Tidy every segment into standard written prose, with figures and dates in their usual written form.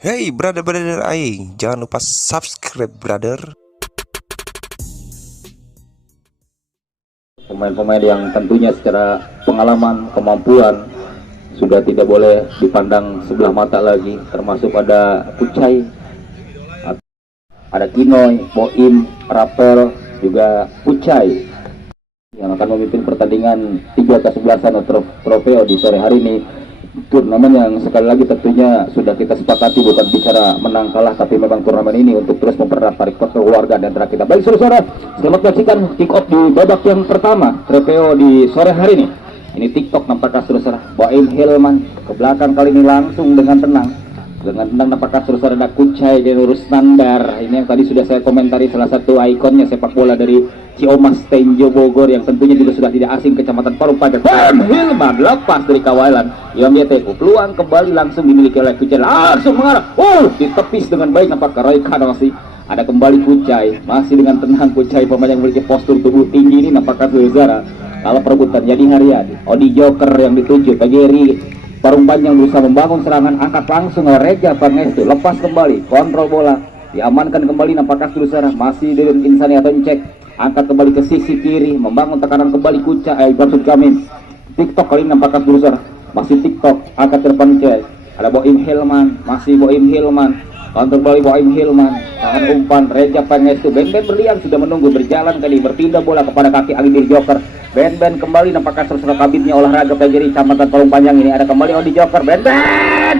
Hey brother-brother aing, jangan lupa subscribe brother. Pemain-pemain yang tentunya secara pengalaman, kemampuan sudah tidak boleh dipandang sebelah mata lagi, termasuk ada Kucai, ada Kinoy, Boim, Rapel, juga Kucai yang akan memimpin pertandingan 3 kesebelasan trofeo di sore hari ini. Turnamen yang sekali lagi tentunya sudah kita sepakati bukan bicara menang kalah, tapi memang turnamen ini untuk terus mempererat tali keluarga di antara kita. Baik saudara, selamat menyaksikan kick off di babak yang pertama trofeo di sore hari ini. Ini TikTok nampaknya saudara, Boim Hilman ke belakang kali ini langsung dengan tenang nampaknya saudara ada Kucai dan Rusnandar. Ini yang tadi sudah saya komentari, salah satu ikonnya sepak bola dari Ciomas Tenjo Bogor yang tentunya juga sudah tidak asing Kecamatan Parungpanjang. Hilman lepas dari kawalan Imam YTU, peluang kembali langsung dimiliki oleh Kucai, langsung mengarah ditepis dengan baik nampaknya Roy Kanasi. Ada kembali Kucai, masih dengan tenang Kucai, pemain yang memiliki postur tubuh tinggi ini nampaknya saudara. Kalau perebutan jadi Haryadi, Odi Joker yang dituju Pegeri Parungpanjang berusaha membangun serangan, angkat langsung Reja Pangestu, lepas kembali, kontrol bola, diamankan kembali nampaknya saudara, masih dengan Insani atau cek, angkat kembali ke sisi kiri, membangun tekanan kembali Kucai, maksud kami TikTok kali ini nampaknya saudara, masih TikTok, angkat ke depan cek, ada Boim Hilman, masih Boim Hilman, kontrol kembali Boim Hilman, tahan umpan Reja Pangestu, Ben-Ben berlian sudah menunggu, berjalan kali, berpindah bola kepada kaki Alidir Joker. Ben-Ben kembali nampaknya saudara, kabinnya olahraga PGRI Kecamatan Parungpanjang ini, ada kembali Odi Joker. Ben-Ben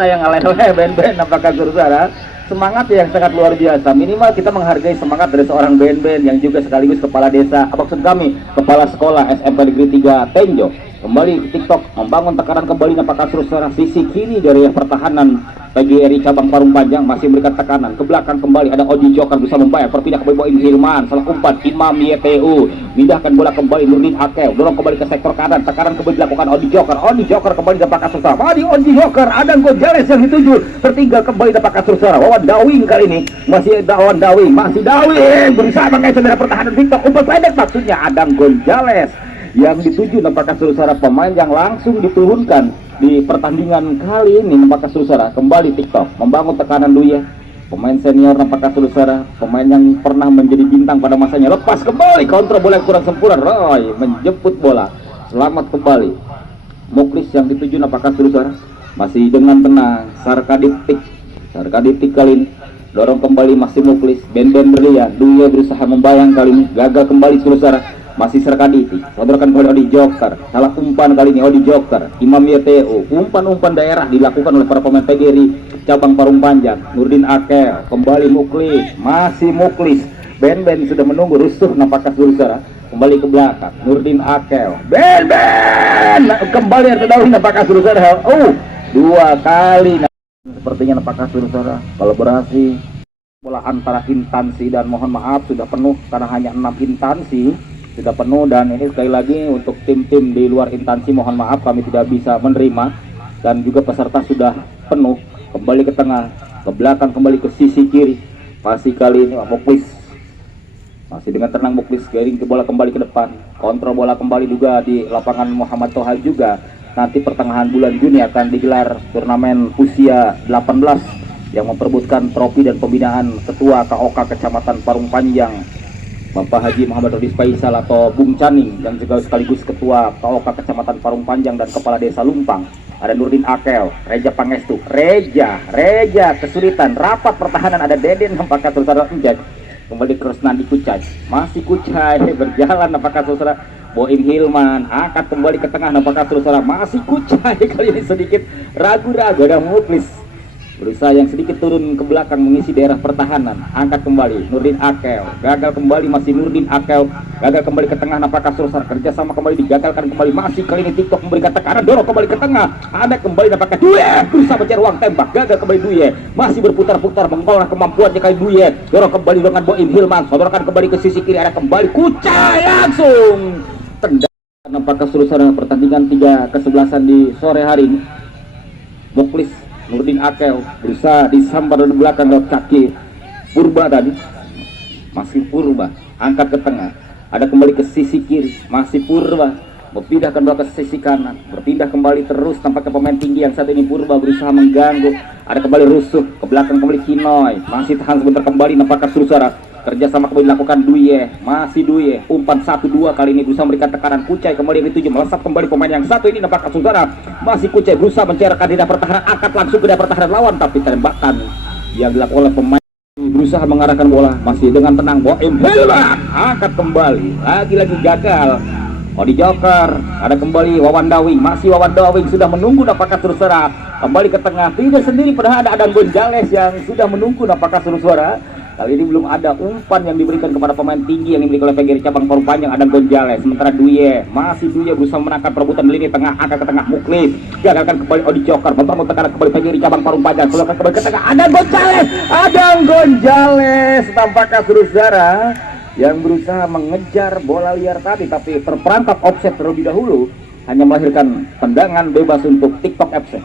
sayang oleh Ben-Ben nampaknya saudara, semangat yang sangat luar biasa. Minimal kita menghargai semangat dari seorang Ben-Ben yang juga sekaligus kepala desa, maksud kami kepala sekolah SMP Negeri 3 Tenjo. Kembali ke TikTok, membangun tekanan kembali nampaknya saudara, sisi kiri dari pertahanan PGRI cabang Parungpanjang masih memberikan tekanan ke belakang kembali, ada Odi Joker bisa membayar, berpindah kembali Boim Hilman, salah umpan Imam YTU, pindahkan bola kembali Nurdin Akew, dorong kembali ke sektor kanan, tekanan kembali dilakukan Odi Joker kembali dapatkan saudara, mari Odi Joker, ada Gonzales yang dituju, tertinggal kembali dapatkan saudara, Wawan Dawing kali ini, masih Dawing berusaha mengenai saudara pertahanan TikTok, umpan pendek maksudnya Adam Gonzales yang dituju nampaknya saudara, pemain yang langsung diturunkan di pertandingan kali ini nampaknya saudara. Kembali TikTok membangun tekanan Duye, pemain senior nampaknya saudara, pemain yang pernah menjadi bintang pada masanya, lepas kembali, kontrol bola yang kurang sempurna, Roy menjemput bola, selamat kembali Muklis yang dituju nampaknya saudara, masih dengan tenang Sarkaditik kali ini, dorong kembali masih Muklis, Ben-Ben berlian, Duye berusaha membayang kali ini, gagal kembali saudara, masih Sarkaditi, sodorkan kembali Odi Joker, salah umpan kali ini Odi Joker, Imam YTU, umpan-umpan daerah dilakukan oleh para pemain PGRI cabang Parungpanjang, Nurdin Akew, kembali Muklis, masih Muklis, Ben-Ben sudah menunggu, rusuh nampaknya saudara, kembali ke belakang, Nurdin Akew, Ben-Ben kembali terdawi nampaknya saudara, dua kali sepertinya nampaknya saudara, kolaborasi bola antara instansi dan mohon maaf sudah penuh karena hanya 6 instansi sudah penuh, dan ini sekali lagi untuk tim-tim di luar instansi mohon maaf kami tidak bisa menerima, dan juga peserta sudah penuh. Kembali ke tengah, ke belakang, kembali ke sisi kiri, masih kali ini Muklis, masih dengan tenang Muklis, garing ke bola kembali ke depan, kontrol bola kembali juga di lapangan Muhammad Toha. Juga nanti pertengahan bulan Juni akan digelar turnamen usia 18 yang memperebutkan trofi dan pembinaan ketua KOK Kecamatan Parungpanjang Bapak Haji Muhammad Rodis Faisal atau Bung Caning, yang juga sekaligus ketua KOK Kecamatan Parungpanjang dan kepala desa Lumpang. Ada Nurdin Akew, Reja Pangestu, Reja kesulitan rapat pertahanan, ada Deden nampaknya saudara, kembali ke Rusnandi Kucai, masih Kucai berjalan nampaknya saudara, Boim Hilman angkat kembali ke tengah nampaknya saudara, masih Kucai kali ini sedikit ragu-ragu, ada Muklis berusaha yang sedikit turun ke belakang mengisi daerah pertahanan, angkat kembali Nurdin Akew, gagal kembali masih Nurdin Akew, gagal kembali ke tengah nampaknya saudara, kerjasama kembali digagalkan kembali, masih kali ini TikTok memberikan tekanan, dorong kembali ke tengah, ada kembali nampaknya Duye berusaha mencari ruang tembak, gagal kembali Duye, masih berputar-putar mengolah kemampuannya kali Duye, dorong kembali dengan Boim Hilman, sodorkan kembali ke sisi kiri, ada kembali Kucai langsung tendang nampaknya saudara, pertandingan 3 kesebelasan di sore hari ini. Muklis, Nurdin Akew berusaha disambar dari belakang lewat kaki Purba tadi, masih Purba angkat ke tengah, ada kembali ke sisi kiri, masih Purba, Memindahkan bola ke sisi kanan, berpindah kembali terus tampaknya pemain tinggi yang satu ini Purba berusaha mengganggu. Ada kembali Rusuh ke belakang, kembali Kinoy, masih tahan sebentar kembali nampaknya Sursara. Kerjasama kembali dilakukan Duye, masih Duye, umpan 1-2 kali ini berusaha memberikan tekanan. Kucai kembali yang dituju, melesat kembali pemain yang satu ini nampaknya Sursara. Masih Kucai berusaha mencairkan di daerah pertahanan, angkat langsung ke daerah pertahanan lawan, tapi tembakan yang dilakukan oleh pemain berusaha mengarahkan bola masih dengan tenang. Boim Hilman angkat kembali, lagi-lagi gagal. Odi Joker, ada kembali Wawan Dawing, masih Wawan Dawing sudah menunggu nampaknya Sursara. Kembali ke tengah, tidak sendiri padahal ada Adan Gonzales yang sudah menunggu nampaknya Sursara. Kali ini belum ada umpan yang diberikan kepada pemain tinggi yang dimiliki oleh PGRI cabang Parung Panjang, Adan Gonzales. Sementara Duye, masih Duye berusaha menangkap perebutan di lini tengah, angkat ke tengah Muklis, gagalkan kembali Odi Joker, membangun tekanan kembali PGRI cabang Parung Panjang, keluarkan kembali ke tengah Adan Gonzales. Adan Gonzales tampaknya Sursara yang berusaha mengejar bola liar tadi, tapi terperangkap offset terlebih dahulu, hanya melahirkan tendangan bebas untuk TikTok FC.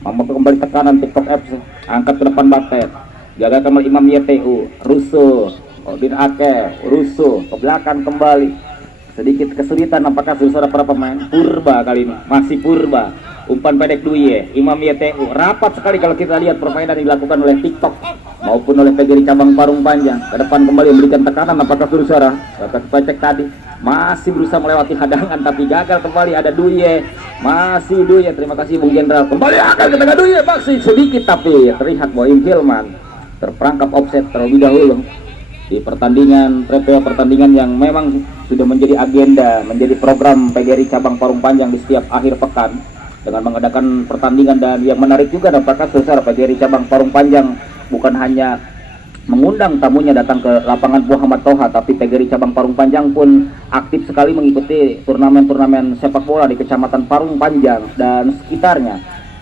Mampu kembali tekanan TikTok FC, angkat ke depan Batet, gagal kembali Imam YTU, Rusuh, Odin Ake, Rusuh ke belakang kembali, sedikit kesulitan apakah Sursara para pemain. Purba kali ini, masih Purba, umpan pendek Duye, Imam YTU, rapat sekali kalau kita lihat permainan yang dilakukan oleh TikTok maupun oleh PGRI cabang Parung Panjang. Ke depan kembali memberikan tekanan apakah Sursara, kata Pecek tadi masih berusaha melewati hadangan tapi gagal kembali. Ada Duye, masih Duye, terima kasih Bung Jenderal, kembali akan ke tengah Duye, masih sedikit tapi terlihat Boim Hilman terperangkap offset terlebih dahulu di pertandingan pertandingan yang memang sudah menjadi agenda, menjadi program PGRI cabang Parung Panjang di setiap akhir pekan dengan mengadakan pertandingan. Dan yang menarik juga apakah Sursara, PGRI cabang Parung Panjang bukan hanya mengundang tamunya datang ke lapangan Muhammad Toha, tapi PGRI cabang Parung Panjang pun aktif sekali mengikuti turnamen-turnamen sepak bola di Kecamatan Parung Panjang dan sekitarnya.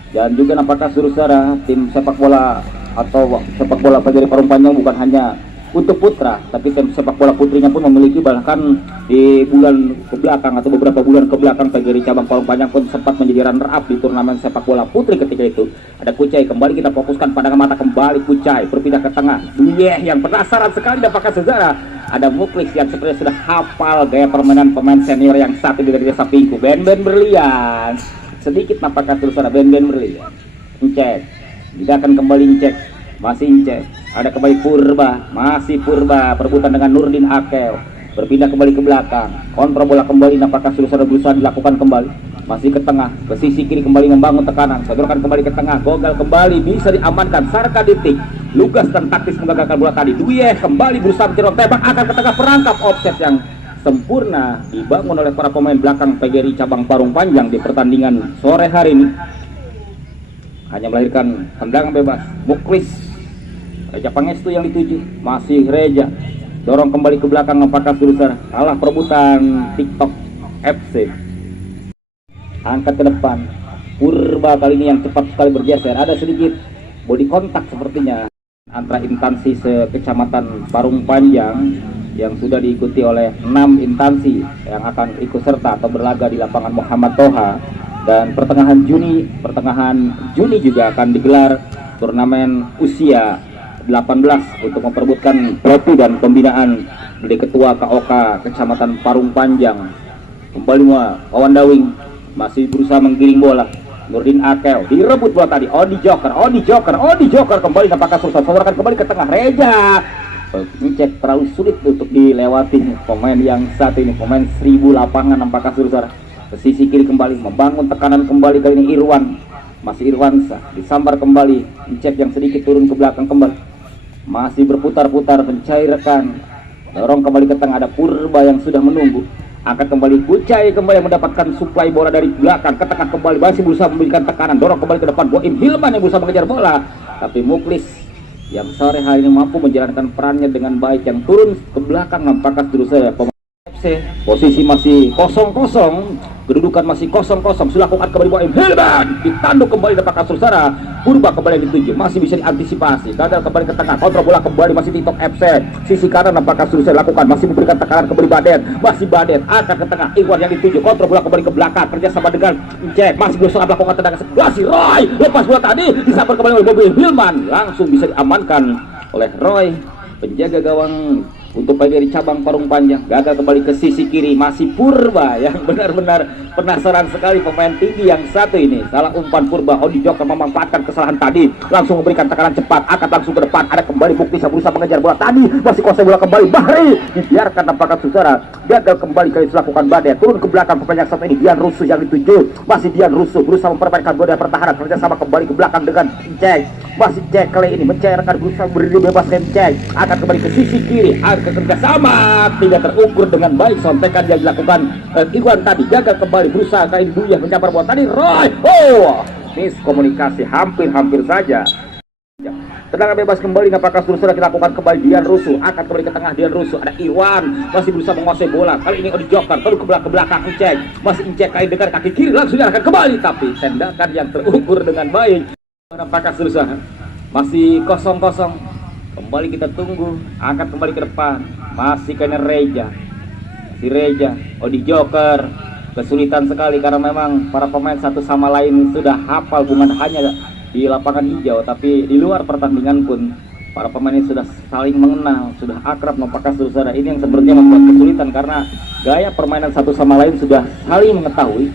Dan juga nampaknya Sursara, tim sepak bola atau sepak bola PGRI Parung Panjang bukan hanya untuk putra, tapi tim sepak bola putrinya pun memiliki. Bahkan di bulan kebelakang atau beberapa bulan kebelakang PGRI cabang Parung Panjang pun sempat menjadi runner up di turnamen sepak bola putri ketika itu. Ada Kucai, kembali kita fokuskan pandangan mata kembali Kucai, berpindah ke tengah Duye yang penasaran sekali dapatkan Sursara. Ada Muklis yang sebenarnya sudah hafal gaya permainan pemain senior yang satu dari Desa Pingku, Ben-Ben berlian. Sedikit nampaknya Sursara, Ben-Ben berlian. Cek, tidak akan kembali cek, masih cek. Ada kembali Purba, masih Purba, perebutan dengan Nurdin Akel, berpindah kembali ke belakang, kontrol bola kembali nampaknya Sursara berusaha dilakukan kembali, masih ke tengah, ke sisi kiri kembali membangun tekanan, sodorkan kembali ke tengah, Gogal kembali bisa diamankan, Sarka Ditik, lugas dan taktis menggagalkan bola tadi. Duye kembali berusaha mencerong tembak, akan ke tengah, perangkap offset yang sempurna dibangun oleh para pemain belakang PGRI cabang Parung Panjang di pertandingan sore hari ini, hanya melahirkan tendangan bebas. Muklis, Reja Pangestu yang dituju, masih Reja, dorong kembali ke belakang apakah Sursara, kalah perebutan TikTok FC, angkat ke depan Purba kali ini yang cepat sekali bergeser. Ada sedikit body kontak sepertinya antara instansi sekecamatan Parung Panjang yang sudah diikuti oleh 6 instansi yang akan ikut serta atau berlaga di lapangan Muhammad Toha. Dan pertengahan Juni juga akan digelar turnamen usia 18 untuk memperebutkan trofi dan pembinaan dari Ketua KOK Kecamatan Parung Panjang. Kembali Wawan Dawing masih berusaha menggiring bola, Nurdin Akel direbut bola tadi, Odi Joker kembali nampaknya Sursara, sodorkan kembali ke tengah Reja. Cek terlalu sulit untuk dilewati pemain yang satu ini, pemain 1000 lapangan nampaknya Sursara. Ke sisi kiri kembali membangun tekanan kembali, kali ini Irwan, masih Irwansa disambar kembali, Cek yang sedikit turun ke belakang kembali, masih berputar-putar mencairkan, dorong kembali ke tengah. Ada Purba yang sudah menunggu, angkat kembali Kucai kembali mendapatkan suplai bola dari belakang ke tengah kembali, masih berusaha memberikan tekanan, dorong kembali ke depan Boim Hilman yang berusaha mengejar bola, tapi Muklis yang sore hari ini mampu menjalankan perannya dengan baik, yang turun ke belakang nampaknya Sursara. Posisi masih kosong, kedudukan masih kosong, sudah lakukan kembali Boim Hilman, ditanduk kembali nampaknya Sursara. Purba kembali yang dituju, masih bisa diantisipasi, gagal kembali ke tengah, kontrol bola kembali masih TikTok FC, sisi kanan nampaknya Sursara lakukan, masih memberikan tekanan kembali Badet, masih Badet akan ke tengah, Iwan yang dituju, kontrol bola kembali ke belakang, kerjasama dengan Cek, masih berusaha melakukan tendangan, masih Roy, lepas bola tadi, disambar kembali oleh Boim Hilman, langsung bisa diamankan oleh Roy, penjaga gawang untuk bagian dari cabang Parung Panjang. Gagal kembali ke sisi kiri, masih Purba yang benar-benar penasaran sekali pemain tinggi yang satu ini. Salah umpan Purba, Odi Joker memanfaatkan kesalahan tadi, langsung memberikan tekanan cepat, angkat langsung ke depan. Ada kembali Bukti yang berusaha mengejar bola tadi, masih kuasai bola kembali. Bahri dibiarkan nampakkan saudara, gagal kembali kali lakukan badai. Turun ke belakang pemain yang satu ini, Dian Rusuh yang dituju, masih Dian Rusuh berusaha memperbaikkan bola pertahanan, kerjasama kembali ke belakang dengan Cek. Masih Cek kali ini mencairkan, berusaha berdiri bebas Cek, akan kembali ke sisi kiri. Kerjasama tidak terukur dengan baik, sontekan yang dilakukan Iwan tadi, gagal kembali berusaha kali ini Buya menyambar bola tadi. Roy, miskomunikasi hampir saja. Tendangan bebas kembali, apakah sudah dilakukan kembali Dian Rusuh, akan kembali ke tengah Dian Rusuh, ada Iwan masih berusaha menguasai bola, kali ini Odi Joker terus ke belakang Cek, masih Cek kali dengan kaki kiri langsung akan kembali, tapi tendakan yang terukur dengan baik. Apakah susah masih kosong. Kembali kita tunggu, angkat kembali ke depan, masih kena Reja, Odi Joker. Kesulitan sekali karena memang para pemain satu sama lain sudah hafal, bukan hanya di lapangan hijau tapi di luar pertandingan pun para pemain ini sudah saling mengenal, sudah akrab. Nampaknya saudara ini yang sebenarnya membuat kesulitan karena gaya permainan satu sama lain sudah saling mengetahui.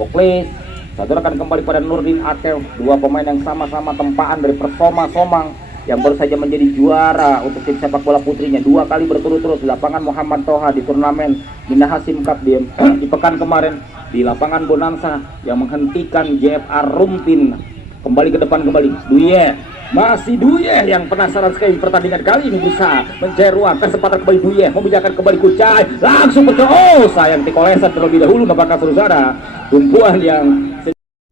Bokles saudarakan kembali pada Nurdin Akel, dua pemain yang sama-sama tempaan dari Persoma Somang yang baru saja menjadi juara untuk tim sepak bola putrinya 2 kali berturut-turut di lapangan Muhammad Toha di turnamen Mina Hasim Cup di pekan kemarin, di lapangan Bonansa yang menghentikan JFR Rumpin. Kembali ke depan kembali Duye, masih Duye yang penasaran sekali pertandingan kali ini, berusaha mencari ruang, kesempatan kembali Duye memindahkan kembali Kucai, langsung sayang dikolesan terlebih dahulu. Nampaknya saudara tumpuan yang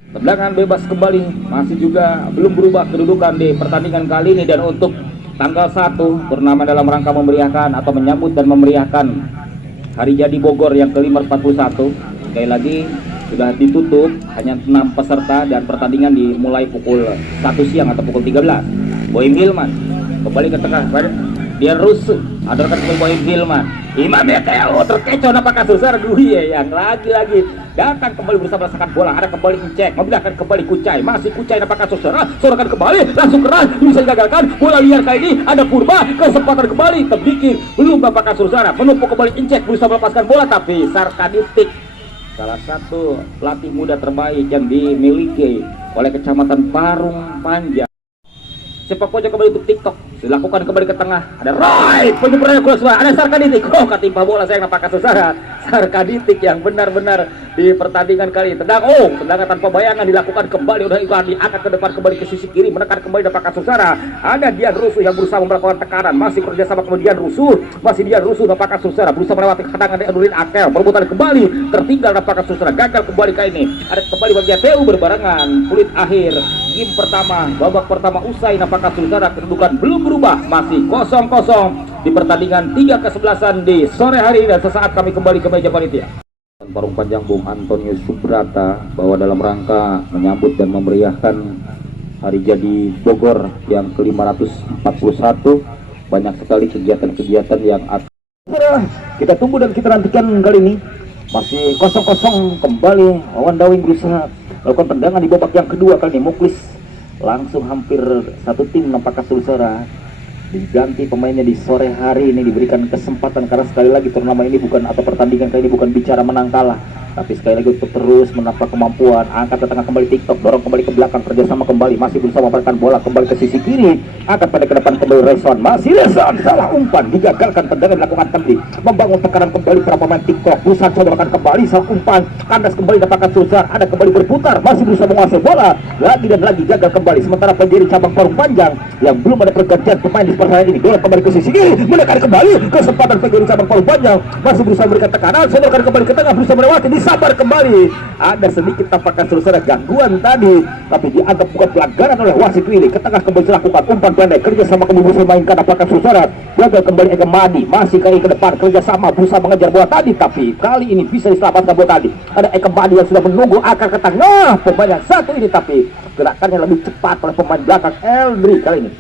tendangan bebas kembali, masih juga belum berubah kedudukan di pertandingan kali ini. Dan untuk tanggal 1 turnamen dalam rangka memeriahkan atau menyambut dan memeriahkan Hari Jadi Bogor yang ke-41, sekali lagi sudah ditutup, hanya 6 peserta dan pertandingan dimulai pukul 1 siang atau pukul 13. Boy Milman kembali ke tengah, Dian Rusuh adarkan ke Boy Milman, Imam Meteo terkecoh. Apakah saudara Duye yang lagi-lagi datang kembali berusaha merasakan bola, ada kembali Cek, memindahkan kembali Kucai, masih Kucai. Apakah saudara sorakan kembali, langsung keras, bisa digagalkan bola liar kali ini. Ada Purba, kesempatan kembali terbikin, belum. Apakah saudara menumpuk kembali Cek, berusaha melepaskan bola, tapi Sarkaditik, salah satu pelatih muda terbaik yang dimiliki oleh Kecamatan Parung Panjang. Sepak pojok kembali untuk TikTok, dilakukan kembali ke tengah, ada Roy, penyeberangan keluar suara, ada Sarkaditik, ketimpa bola sayang. Apakah saudara Sarkaditik yang benar-benar di pertandingan kali ini tendangan tanpa bayangan dilakukan kembali udah Iwan, diangkat ke depan kembali ke sisi kiri, menekan kembali. Apakah saudara ada Dian Rusuh yang berusaha melakukan tekanan, masih kerjasama kemudian Rusuh, masih Dian Rusuh. Apakah saudara berusaha melewati tendangan dari Nurdin Akel, perebutan kembali tertinggal. Apakah saudara gagal kembali kali ini, ada kembali bagian TU berbarengan kulit akhir game pertama, babak pertama usai. Apakah saudara kedudukan belum berubah, masih 0-0 di pertandingan 3 ke-11 di sore hari ini. Dan sesaat kami kembali ke meja panitia. Parung Panjang Bung Antonius Subrata bahwa dalam rangka menyambut dan memeriahkan Hari Jadi Bogor yang ke-541, banyak sekali kegiatan-kegiatan yang kita tunggu dan kita nantikan kali ini. Masih 0-0 kembali. Wawan Dawing berusaha melakukan tendangan di babak yang kedua kali ini. Muklis langsung hampir satu tim. Nampaknya saudara diganti pemainnya di sore hari ini, diberikan kesempatan karena sekali lagi turnamen ini bukan, atau pertandingan kali ini bukan bicara menang kalah, tapi sekali lagi untuk terus menambah kemampuan. Angkat ke tengah kembali TikTok, dorong kembali ke belakang, kerjasama kembali, masih berusaha mempertahankan bola kembali ke sisi kiri, angkat pada ke depan kembali Reson, masih Reson, salah umpan, digagalkan, tendangan dilakukan kembali, membangun tekanan kembali para pemain TikTok, berusaha cobakan kembali, salah umpan, kandas kembali, dapatkan susah, ada kembali berputar, masih berusaha menguasai bola, lagi dan lagi gagal kembali. Sementara pendiri cabang Parung Panjang yang belum ada pergantian pemain di pertandingan ini, dorong kembali ke sisi kiri, menekan kembali, kesempatan pendiri cabang Parung Panjang, masih berusaha memberikan tekanan, sodorkan kembali ke tengah, berusaha melewati, sabar kembali. Ada sedikit tampakkan saudara gangguan tadi, tapi dianggap bukan pelanggaran oleh wasit Willy. Ke tengah kembali dilakukan umpan pendek, kerjasama kembali berusaha mainkan. Apakah saudara gagal kembali Egemadi, masih kali ke depan, kerjasama berusaha mengejar bola tadi, tapi kali ini bisa diselamatkan bola tadi. Ada Egemadi yang sudah menunggu, akan ke tengah pemain yang satu ini, tapi gerakannya lebih cepat oleh pemain belakang Eldri kali ini.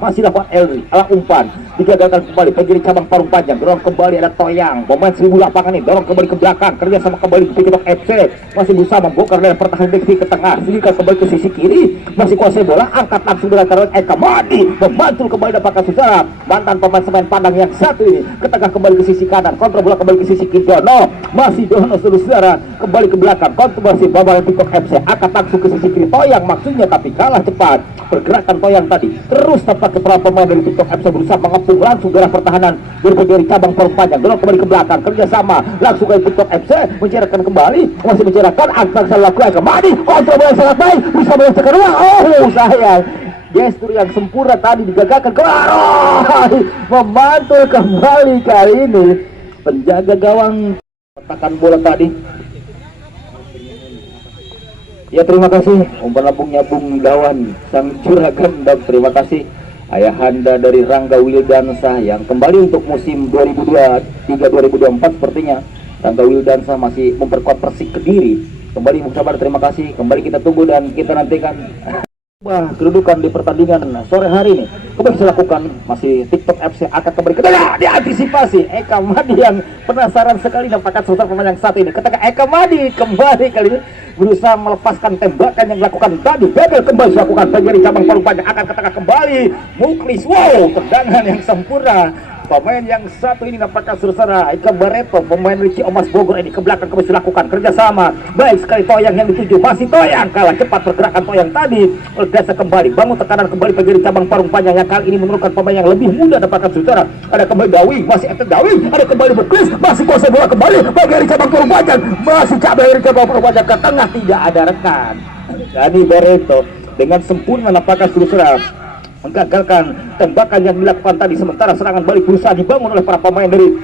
masih dapat Elri, ala umpan digagalkan kembali PGRI cabang Parung Panjang. Dorong kembali ada Toyang, pemain 1000 lapangan ini dorong kembali ke belakang, kerja sama kembali di Tiktok FC, masih berusaha membongkar dan pertahanan Dexy ke tengah, sehingga kembali ke sisi kiri, masih kuasai bola, angkat langsung belakang Eka Madi, membantul kembali dapatkan saudara mantan pemain semen Padang yang satu ini, ke tengah kembali ke sisi kanan, kontrol bola kembali ke sisi kiri, Dono, masih Dono saudara kembali ke belakang, kontrol masih Babal Tiktok FC, angkat langsung ke sisi kiri, Toyang maksudnya tapi kalah cepat, pergerakan Toyang tadi, terus tempat ke pemain dari Tiktok FC berusaha mengepung langsung darah pertahanan dari cabang Parung Panjang, dorong kembali ke belakang, kerjasama langsung ke Tiktok FC, mencerahkan kembali, masih mencerahkan, angkat lakukan kembali, kontrol bola sangat baik, bisa melecehkan ruang, oh sayang, gestur yang sempurna tadi digagalkan kembali, memantul kembali kali ini penjaga gawang letakkan bola tadi. Ya terima kasih umpan lambungnya Bung Dawan sang juragan, dan terima kasih ayahanda dari Rangga Wildansa yang kembali untuk musim 2023-2024 sepertinya Rangga Wildansa masih memperkuat Persik Kediri. Kembali mengucapkan terima kasih, kembali kita tunggu dan kita nantikan kedudukan di pertandingan sore hari ini. Kembali bisa lakukan, masih Tiktok FC akan kembali ke tengah, diantisipasi Eka Madi yang penasaran sekali nampaknya sebentar pemain yang satu ini. Ketika Eka Madi kembali kali ini berusaha melepaskan tembakan yang dilakukan tadi, gagal kembali dilakukan PGRI cabang Parung Panjang, akan ke tengah kembali Muklis, wow tendangan yang sempurna. Pemain yang satu ini nampaknya saudara Eka Bareto, pemain Ricci Omas Bogor ini ke belakang kembali dilakukan kerjasama baik sekali. Toyang yang dituju, masih Toyang kalah cepat pergerakan Toyang tadi, bergeser kembali bangun tekanan kembali PGRI cabang Parung Panjang yang kali ini menurunkan pemain yang lebih muda dapatkan saudara. Ada kembali Dawi, masih Dawi, ada kembali Buklis, masih kuasai bola kembali PGRI cabang Parung Panjang, masih PGRI cabang Parung Panjang ke tengah, tidak ada rekan. Dani Bareto dengan sempurna nampaknya saudara menggagalkan tembakan yang dilakukan tadi, sementara serangan balik berusaha dibangun oleh para pemain dari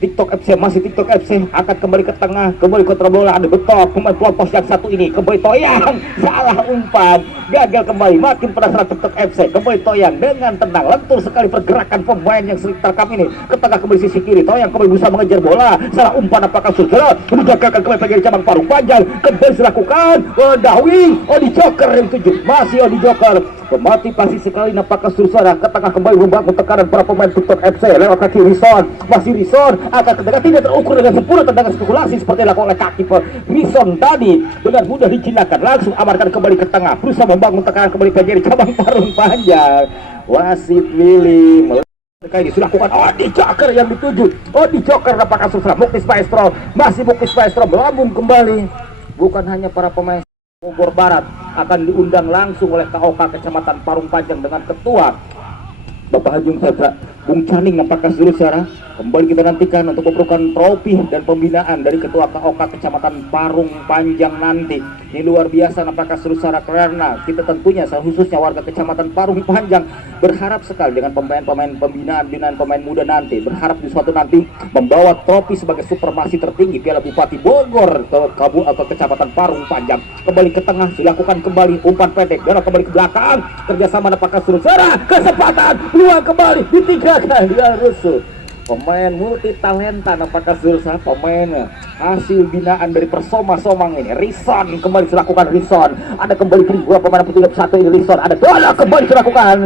Tiktok FC. Masih Tiktok FC akan kembali ke tengah, kembali kontrol bola, ada betul pemain pos yang satu ini, kembali Toyang salah umpan, gagal kembali, makin penasaran Tiktok FC, kembali Toyang dengan tenang, lentur sekali pergerakan pemain yang sering terkam ini, ke tengah kembali sisi kiri, Toyang kembali berusaha mengejar bola, salah umpan apakah saudara, digagalkan kembali PGRI cabang Parung Panjang, kembali dilakukan Dawi, Odi Joker yang tujuh, masih Odi Joker, memotivasi sekali nampaknya saudara, ke tengah kembali membangun tekanan para pemain Tiktok FC, lewat kaki Rison, masih Rison akan tendangan tidak terukur dengan sempurna, tendangan spekulasi seperti dilakukan oleh kaki Rison tadi dengan mudah dijinakan, langsung amarkan kembali ke tengah, berusaha membangun tekanan kembali PGRI cabang Parung Panjang. Wasit Willy ini sudah lakukan Odi Joker yang dituju, Odi Joker apakah saudara, Muklis Maestro, masih Muklis Maestro melambung kembali. Bukan hanya para pemain Bogor Barat akan diundang langsung oleh KOK Kecamatan Parung Panjang dengan ketua Bapak Hajung Sadra Bung Caning nampaknya saudara. Kembali kita nantikan untuk memberikan trofi dan pembinaan dari ketua KOK Kecamatan Parung Panjang nanti. Ini luar biasa nampaknya saudara, karena kita tentunya khususnya warga Kecamatan Parung Panjang berharap sekali dengan pemain-pemain binaan pemain muda nanti, berharap di suatu nanti membawa trofi sebagai supermasi tertinggi Piala Bupati Bogor ke Kecamatan Parung Panjang. Kembali ke tengah dilakukan kembali umpan pendek, darah kembali ke belakang, kerjasama nampaknya saudara, kesempatan peluang kembali ditinggalkan dia rusuh. Pemain multi talenta nampaknya saudara, pemain hasil binaan dari Persoma Somang ini, Rison kembali dilakukan Rison, ada kembali kedua pemain petunjuk satu ini Rison, ada bola kembali dilakukan.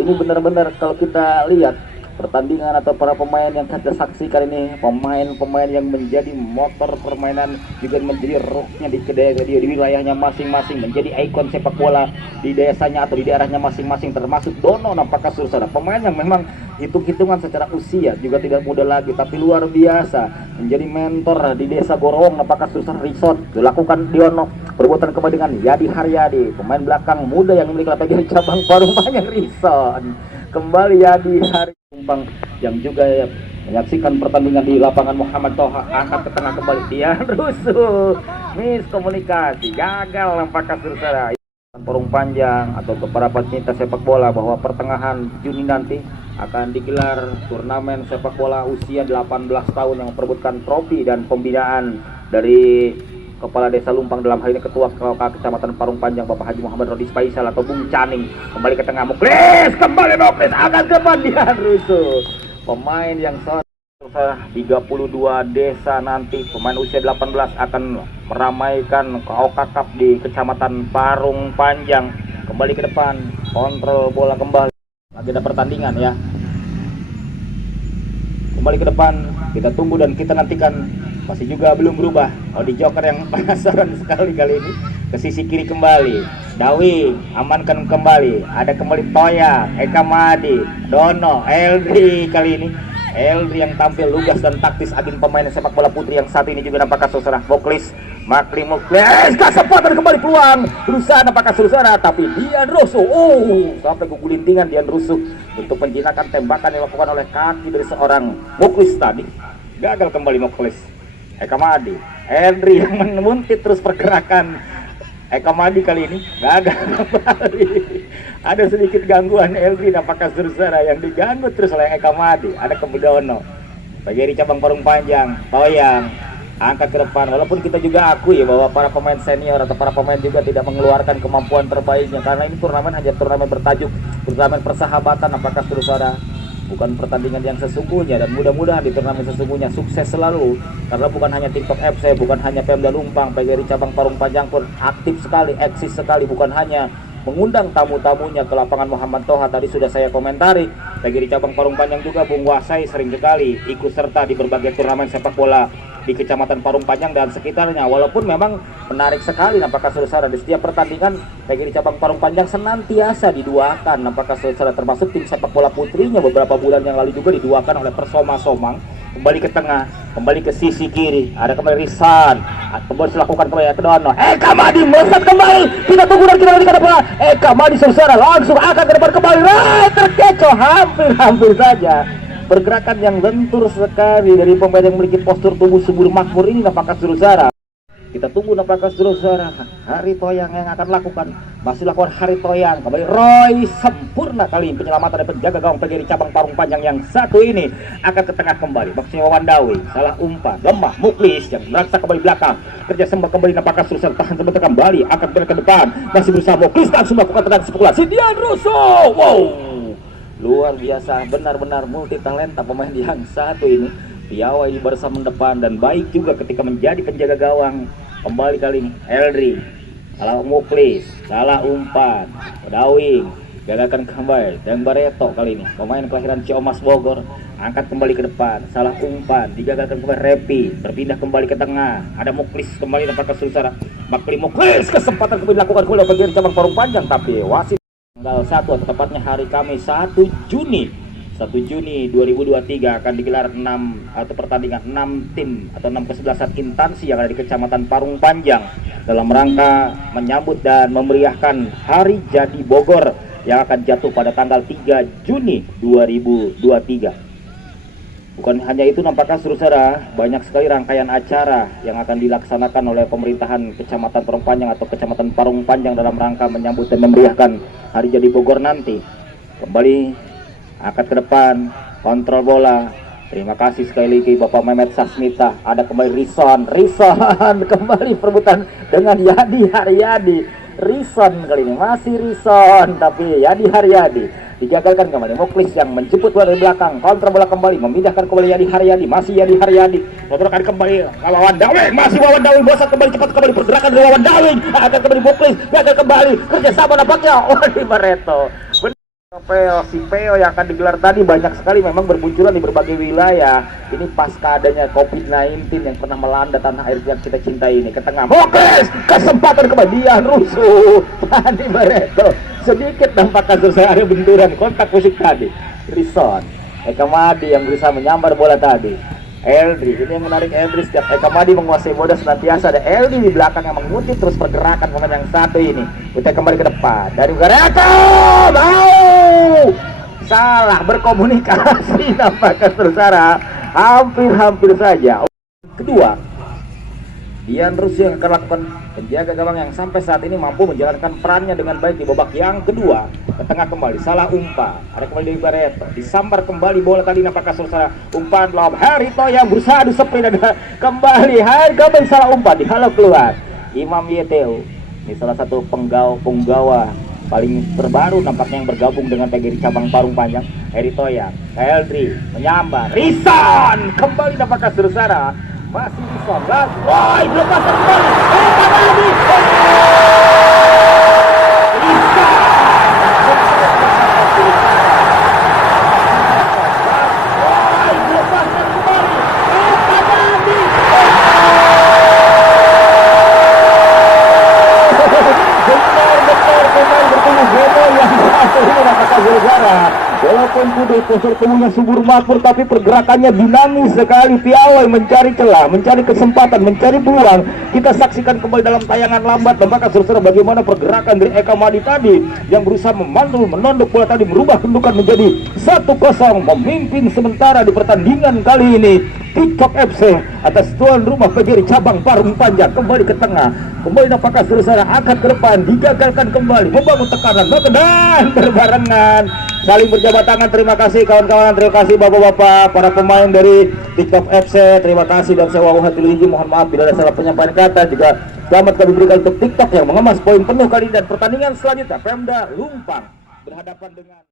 Ini benar-benar kalau kita lihat pertandingan atau para pemain yang kita saksikan ini, pemain-pemain yang menjadi motor permainan, juga menjadi rohnya di wilayahnya masing-masing, menjadi ikon sepak bola di desanya atau di daerahnya masing-masing, termasuk Dono nampaknya saudara, pemain yang memang hitung-hitungan secara usia juga tidak muda lagi, tapi luar biasa menjadi mentor di desa Gorowong nampaknya saudara. Rison dilakukan Diono, perbuatan kembali dengan Yadi Haryadi, pemain belakang muda yang memiliki PGRI cabang Parung Panjang. Rison kembali Yadi Haryadi yang juga menyaksikan pertandingan di lapangan Muhammad Toha, angkat ke tengah kembali, dia rusuh, miskomunikasi, gagal nampaknya saudara. Parung Panjang atau untuk para pecinta sepak bola bahwa pertengahan Juni nanti akan digelar turnamen sepak bola usia 18 tahun yang memperebutkan trofi dan pembinaan dari Kepala Desa Lumpang, dalam hal ini Ketua KOK Kecamatan Parung Panjang Bapak Haji Muhammad Rodis Faisal atau Bung Caning. Kembali ke tengah Muklis, kembali Muklis akan kepandian rusuh. Pemain yang 32 desa nanti, pemain usia 18 akan meramaikan KOK Cup di Kecamatan Parung Panjang. Kembali ke depan, kontrol bola kembali. agenda pertandingan ya. Kembali ke depan, kita tunggu dan kita nantikan. Masih juga belum berubah. Oh, di Joker yang penasaran sekali kali ini. Ke sisi kiri kembali, Dawi amankan kembali. Ada kembali Toya, Eka Madi, Dono, Eldri kali ini. Eldri yang tampil lugas dan taktis agen pemain sepak bola putri yang satu ini juga nampaknya saudara. Muklis, Muklis, kesempatan kembali peluang. Berusaha nampaknya saudara, tapi Dian Rusuh. Sampai gugulintingan Dian Rusuh untuk menjinakkan tembakan yang dilakukan oleh kaki dari seorang Muklis tadi. Gagal kembali Muklis. Eka Madi, Eldri yang menguntit terus pergerakan Eka Madi kali ini gagal kembali. Ada sedikit gangguan Eldri nampaknya saudara yang diganggu terus oleh Eka Madi. Ada Kebedono, bagi cabang parung panjang, Toyang angkat ke depan. Walaupun kita juga akui bahwa para pemain senior atau para pemain juga tidak mengeluarkan kemampuan terbaiknya, karena ini turnamen hanya turnamen bertajuk turnamen persahabatan. Apakah saudara, bukan pertandingan yang sesungguhnya, dan mudah-mudahan di turnamen sesungguhnya sukses selalu, karena bukan hanya TikTok FC, bukan hanya Pemda Lumpang, PGRI cabang parung panjang pun aktif sekali, eksis sekali, bukan hanya mengundang tamu-tamunya ke lapangan Muhammad Toha. Tadi sudah saya komentari, PGRI cabang parung panjang juga Bung Wasai sering sekali ikut serta di berbagai turnamen sepak bola di Kecamatan Parung Panjang dan sekitarnya. Walaupun memang menarik sekali nampaknya saudara, di setiap pertandingan PGRI cabang Parung Panjang senantiasa diduakan nampaknya saudara, termasuk tim sepak bola putrinya beberapa bulan yang lalu juga diduakan oleh Persoma Somang. Kembali ke tengah, kembali ke sisi kiri, ada kembali Risan, kembali dilakukan kembali ke Dono. Eka Madi melesat kembali, kita tunggu dan kita nanti ke depan. Eka Madi saudara langsung akan ke depan kembali, terkecoh hampir saja. Pergerakan yang lentur sekali dari pemain yang memiliki postur tubuh subur makmur ini nampaknya saudara. Kita tunggu nampaknya saudara Hari Toyang yang akan lakukan. Masih lakukan Hari Toyang, kembali Roy sempurna kali ini penyelamatan dari penjaga gawang PGRI cabang parung panjang yang satu ini. Akan ke tengah kembali, maksudnya Wawandawi, salah umpan, lemah Muklis yang merasa kembali belakang. Kerja sembah kembali nampaknya saudara, tahan sebentar kembali, akan ke depan. Masih berusaha Muklis, langsung melakukan tendangan spekulasi. Dian Rusuh, wow, luar biasa, benar-benar multi talenta pemain yang satu ini. Piawai di barisan depan dan baik juga ketika menjadi penjaga gawang. Kembali kali ini Eldri, salah Muklis, salah umpan, Dawing gagalkan kembali. Dan Bareto kali ini pemain kelahiran Ciomas Bogor angkat kembali ke depan, salah umpan, digagalkan kembali. Repi berpindah kembali ke tengah, ada Muklis kembali nampaknya saudara. Muklis kesempatan kembali dilakukan oleh bagian cabang parung panjang, tapi wasit tanggal 1 atau tepatnya hari Kamis 1 Juni 2023 akan digelar 6 atau pertandingan 6 tim atau 6 kesebelasan instansi yang ada di Kecamatan Parung Panjang dalam rangka menyambut dan memeriahkan Hari Jadi Bogor yang akan jatuh pada tanggal 3 Juni 2023. Bukan hanya itu nampaknya saudara, banyak sekali rangkaian acara yang akan dilaksanakan oleh pemerintahan Kecamatan Parung Panjang atau Kecamatan Parung Panjang dalam rangka menyambut dan memeriahkan Hari Jadi Bogor nanti. Kembali angkat ke depan, kontrol bola. Terima kasih sekali lagi Bapak Mehmet Sasmita. Ada kembali Rison kembali perebutan dengan Yadi Haryadi. Rison kali ini masih Rison, tapi Yadi Haryadi digagalkan kembali. Muklis yang menjemput bola dari belakang, kontrol bola kembali, memindahkan kembali Yadi Haryadi. Masih Yadi Haryadi, pergerakan kembali Wawandawi, masih Wawandawi, bosan kembali, cepat kembali pergerakan dari Wawandawi, akan kembali Muklis, gagal kembali, kerja sama nampaknya di Bareto. Si Peo yang akan digelar tadi banyak sekali memang bermunculan di berbagai wilayah. Ini pasca adanya COVID-19 yang pernah melanda tanah air yang kita cintai ini. Ke tengah Muklis, kesempatan kembali Dian Rusuh tadi Bareto. Sedikit nampaknya selesai ada benturan kontak fisik tadi. Rison, Eka Madi yang berusaha menyambar bola tadi. Eldri, ini yang menarik Eldri, setiap Eka Madi menguasai bola senantiasa ada Eldri di belakang yang mengutip terus pergerakan pemain yang satu ini. Kita kembali ke depan dari Bareto, salah berkomunikasi nampaknya saudara, hampir saja. Kedua, Dian Rusuh yang akan lakukan penjaga gawang yang sampai saat ini mampu menjalankan perannya dengan baik di babak yang kedua. Ke tengah kembali, salah umpan, ada kembali dari Bareto, disambar kembali bola tadi nampaknya saudara, umpan lob Harito yang berusaha disepri dan kembali kembali salah umpan, dihalau keluar. Imam Yeteu, ini salah satu penggawa paling terbaru nampaknya yang bergabung dengan PGRI cabang Parung Panjang. Harito yang Eldri menyambar, Rison kembali nampaknya saudara. Masih bisa woi lepas kembali saudara. Walaupun sudah postur tubuhnya subur makmur, tapi pergerakannya dinamis sekali. Piawai mencari celah, mencari kesempatan, mencari peluang. Kita saksikan kembali dalam tayangan lambat, apakah saudara bagaimana pergerakan dari Eka Madi tadi yang berusaha memantul, menondok bola tadi, merubah kedudukan menjadi 1-0, memimpin sementara di pertandingan kali ini. TikTok FC atas tuan rumah PGRI cabang Parung Panjang kembali ke tengah. Kembali apakah saudara akan ke depan, digagalkan kembali, membangun tekanan dan berbarengan saling berjabat tangan. Terima kasih kawan-kawan, terima kasih bapak-bapak, para pemain dari TikTok FC, terima kasih. Dan saya wawahatul izin, mohon maaf bila ada salah penyampaian kata. Juga selamat kami berikan untuk TikTok yang mengemas poin penuh kali ini. Dan pertandingan selanjutnya Pemda Lumpang berhadapan dengan